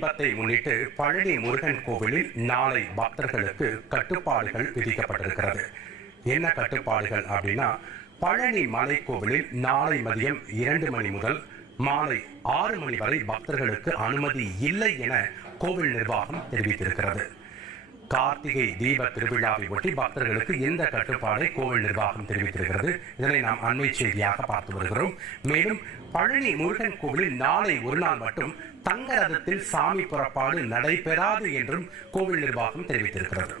தீபத்தை முன்னிட்டு பழனி முருகன் கோவிலில் நாளை பக்தர்களுக்கு கட்டுப்பாடுகள் விதிக்கப்பட்டிருக்கிறது. என்ன கட்டுப்பாடுகள் அப்படின்னா, பழனி மலை கோவிலில் நாளை மதியம் 2 மணி முதல் மாலை 6 மணி வரை பக்தர்களுக்கு அனுமதி இல்லை என கோவில் நிர்வாகம் தெரிவித்திருக்கிறது. கார்த்திகை தீப திருவிழாவை ஒட்டி பக்தர்களுக்கு இந்த கட்டுப்பாடை கோவில் நிர்வாகம் தெரிவித்திருக்கிறது. இதனை நாம் அண்மை செய்தியாக பார்த்து வருகிறோம். மேலும் பழனி முருகன் கோவிலில் நாளை ஒரு நாள் மட்டும் தங்க ரதத்தில் சாமி புறப்பாடு நடைபெறாது என்றும் கோவில் நிர்வாகம் தெரிவித்திருக்கிறது.